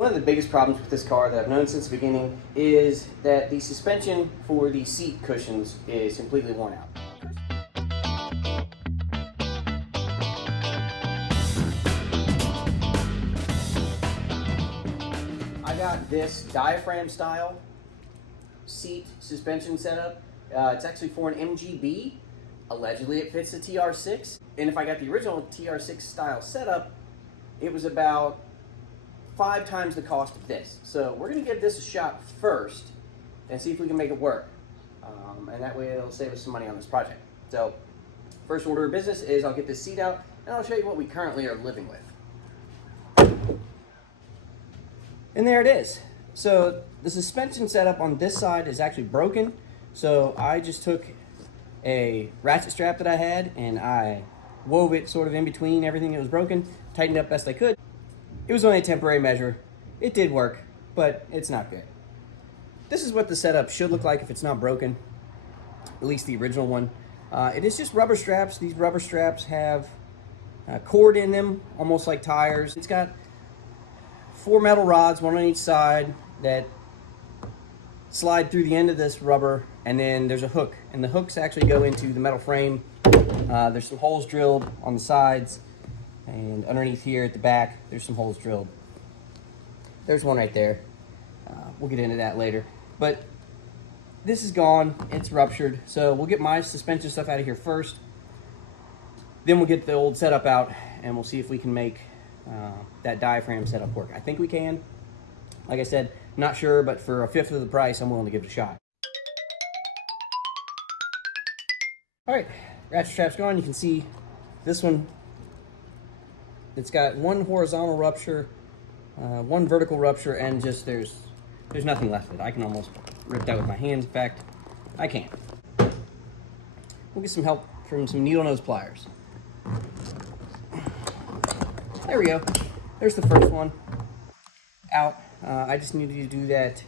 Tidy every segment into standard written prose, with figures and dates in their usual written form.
One of the biggest problems with this car that I've known since the beginning is that the suspension for the seat cushions is completely worn out. I got this diaphragm style seat suspension setup. It's actually for an MGB. Allegedly it fits the TR6. And if I got the original TR6 style setup, it was about 5 times the cost of this. So we're gonna give this a shot first and see if we can make it work. And that way it'll save us some money on this project. So first order of business is I'll get this seat out and I'll show you what we currently are living with. And there it is. So the suspension setup on this side is actually broken. So I just took a ratchet strap that I had and I wove it sort of in between everything that was broken, tightened up best I could. It was only a temporary measure. It did work, but it's not good. This is what the setup should look like if it's not broken, at least the original one. It is just rubber straps. These rubber straps have cord in them, almost like tires. It's got 4 metal rods, one on each side, that slide through the end of this rubber, and then there's a hook, and the hooks actually go into the metal frame. There's some holes drilled on the sides, and underneath here at the back, there's some holes drilled. There's one right there. We'll get into that later. But this is gone, it's ruptured, so we'll get my suspension stuff out of here first. Then we'll get the old setup out, and we'll see if we can make that diaphragm setup work. I think we can. Like I said, not sure, but for 1/5 of the price, I'm willing to give it a shot. All right, ratchet strap's gone. You can see this one, it's got 1 horizontal rupture, 1 vertical rupture, and just there's nothing left of it. I can almost rip that with my hands. In fact, I can't. We'll get some help from some needle nose pliers. There we go. There's the first one out. I just need to do that,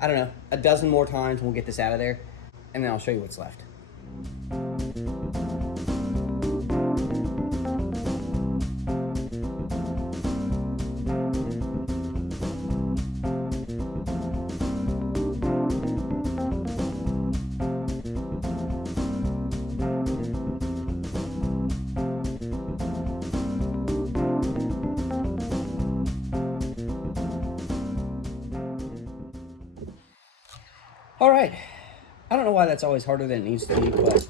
I don't know, a dozen more times, and we'll get this out of there, and then I'll show you what's left. All right, I don't know why that's always harder than it needs to be, but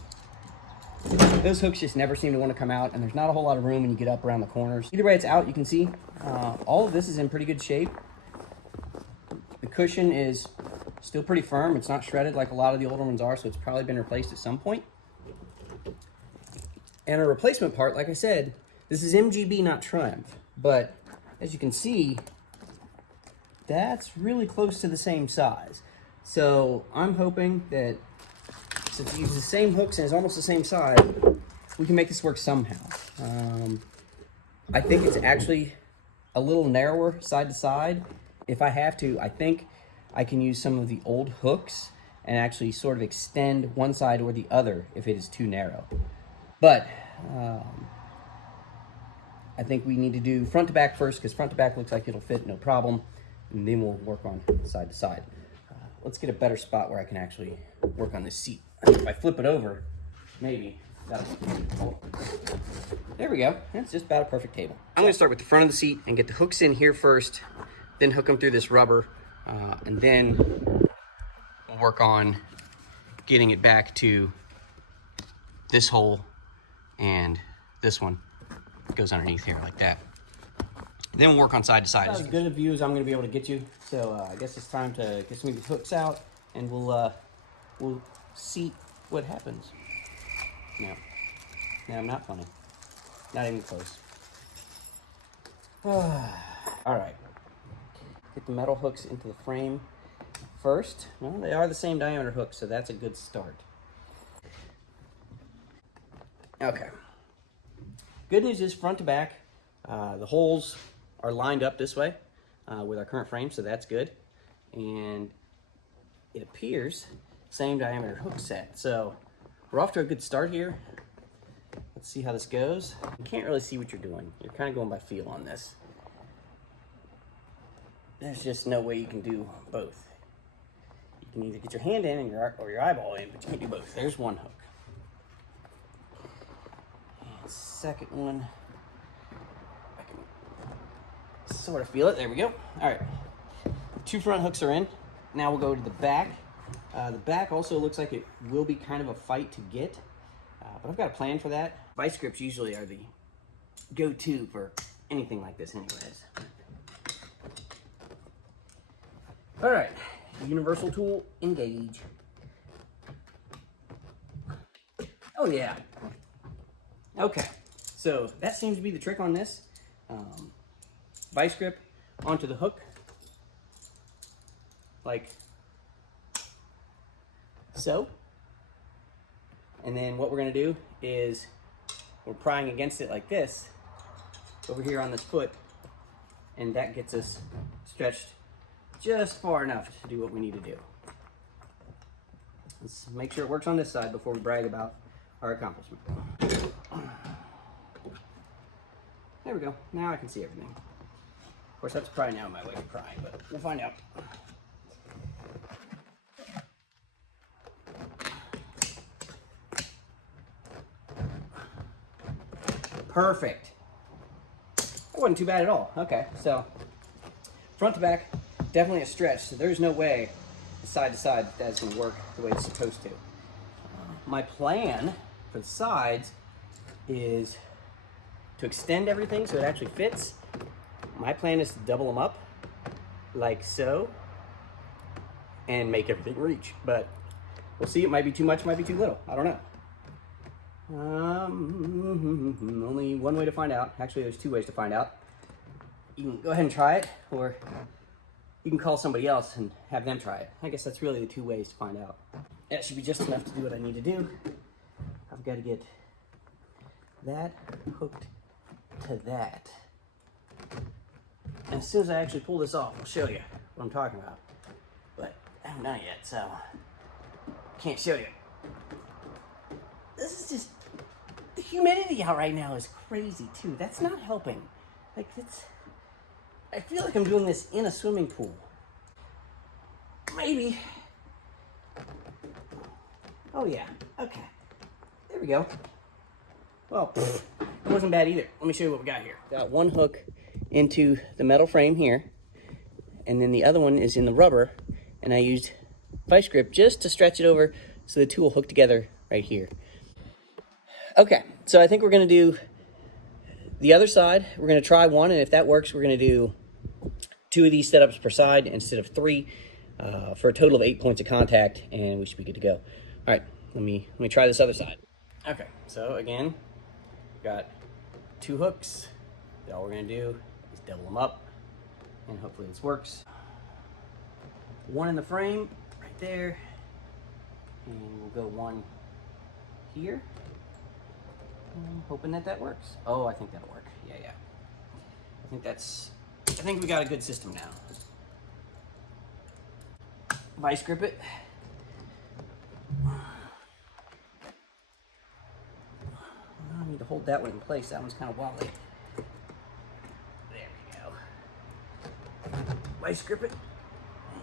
those hooks just never seem to want to come out, and there's not a whole lot of room when you get up around the corners. Either way it's out, you can see all of this is in pretty good shape. The cushion is still pretty firm. It's not shredded like a lot of the older ones are, so it's probably been replaced at some point. And a replacement part, like I said, this is MGB, not Triumph, but as you can see, that's really close to the same size. So I'm hoping that since it uses the same hooks and is almost the same size, we can make this work somehow. I think it's actually a little narrower side to side. If I have to, I think I can use some of the old hooks and actually sort of extend one side or the other if it is too narrow. But I think we need to do front to back first, because front to back looks like it'll fit no problem, and then we'll work on side to side. Let's get a better spot where I can actually work on this seat. If I flip it over, maybe. There we go. That's just about a perfect table. I'm going to start with the front of the seat and get the hooks in here first, then hook them through this rubber, and then we'll work on getting it back to this hole, and this one goes underneath here like that. Then we'll work on side to side. That's as good a view as I'm going to be able to get you. So I guess it's time to get some of these hooks out, and we'll see what happens. No, I'm not funny. Not even close. All right. Get the metal hooks into the frame first. Well, they are the same diameter hooks, so that's a good start. Okay. Good news is front to back, the holes are lined up this way with our current frame, so that's good. And it appears same diameter hook set. So we're off to a good start here. Let's see how this goes. You can't really see what you're doing. You're kind of going by feel on this. there's just no way you can do both. You can either get your hand in and or your eyeball in, but you can't do both. There's one hook. And second one, I can sort of feel it. There we go. All right, 2 front hooks are in. Now we'll go to the back. The back also looks like it will be kind of a fight to get, but I've got a plan for that. Vice grips usually are the go-to for anything like this anyways. All right, universal tool, engage. Oh yeah. Okay, so that seems to be the trick on this. Vice grip onto the hook, like so. And then what we're gonna do is we're prying against it like this over here on this foot, and that gets us stretched just far enough to do what we need to do. Let's make sure it works on this side before we brag about our accomplishment. There we go. Now I can see everything. Of course, that's probably now my way of prying, but we'll find out. Perfect. That wasn't too bad at all. Okay, so front to back, definitely a stretch. So there's no way side to side that's going to work the way it's supposed to. My plan for the sides is to extend everything so it actually fits. My plan is to double them up like so and make everything reach. But we'll see. It might be too much, might be too little. I don't know. Only one way to find out. Actually, there's 2 ways to find out. You can go ahead and try it, or you can call somebody else and have them try it. I guess that's really the 2 ways to find out. That should be just enough to do what I need to do. I've got to get that hooked to that. And as soon as I actually pull this off, I'll show you what I'm talking about. But I haven't done it yet, so can't show you. This is just, the humidity out right now is crazy too. That's not helping. Like, I feel like I'm doing this in a swimming pool. Maybe. Oh yeah, okay. There we go. Well, it wasn't bad either. Let me show you what we got here. Got one hook into the metal frame here, and then the other one is in the rubber, and I used vice grip just to stretch it over so the two will hook together right here. Okay, so I think we're gonna do the other side. We're gonna try one, and if that works, we're gonna do 2 of these setups per side instead of 3 for a total of 8 points of contact, and we should be good to go. All right, let me try this other side. Okay, so again, got 2 hooks. All we're gonna do is double them up, and hopefully this works. One in the frame right there, and we'll go one here. I'm hoping that works. Oh, I think that'll work. Yeah. I think we got a good system now. Vice grip it. I need to hold that one in place. That one's kind of wobbly. There we go. Vice grip it.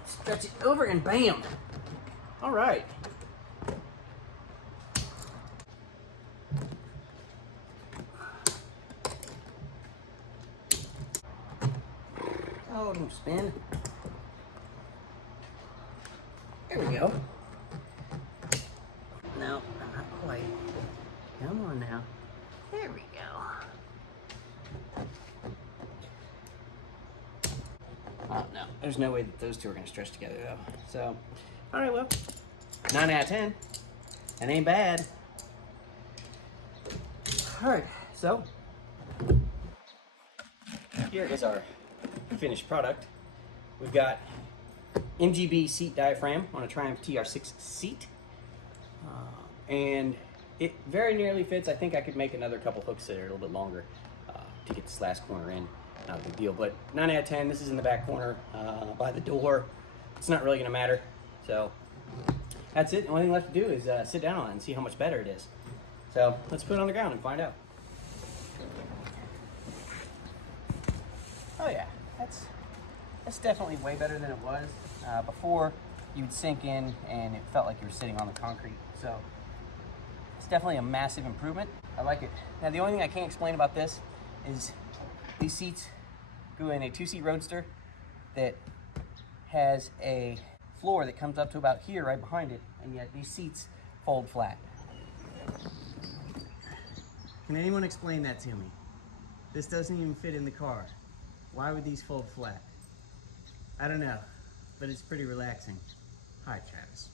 Stretch it over and bam. All right. Oh, don't spin. There we go. No, not quite. Come on now. There we go. Oh, no. There's no way that those 2 are going to stretch together, though. So, all right, well, 9 out of 10. That ain't bad. All right, so here is our finished product. We've got MGB seat diaphragm on a Triumph TR6 seat, and it very nearly fits. I think I could make another couple hooks that are a little bit longer to get this last corner in. Not a big deal, but 9 out of 10. This is in the back corner by the door. It's not really going to matter. So that's it. The only thing left to do is sit down on it and see how much better it is. So let's put it on the ground and find out. Oh yeah, It's definitely way better than it was. Before, you'd sink in and it felt like you were sitting on the concrete. So it's definitely a massive improvement. I like it. Now, the only thing I can't explain about this is these seats go in a 2-seat Roadster that has a floor that comes up to about here right behind it, and yet these seats fold flat. Can anyone explain that to me? This doesn't even fit in the car. Why would these fold flat? I don't know, but it's pretty relaxing. Hi, Travis.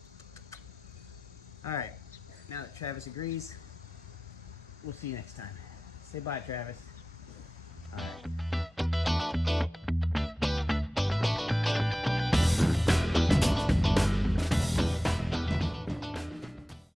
All right, now that Travis agrees, we'll see you next time. Say bye, Travis. All right.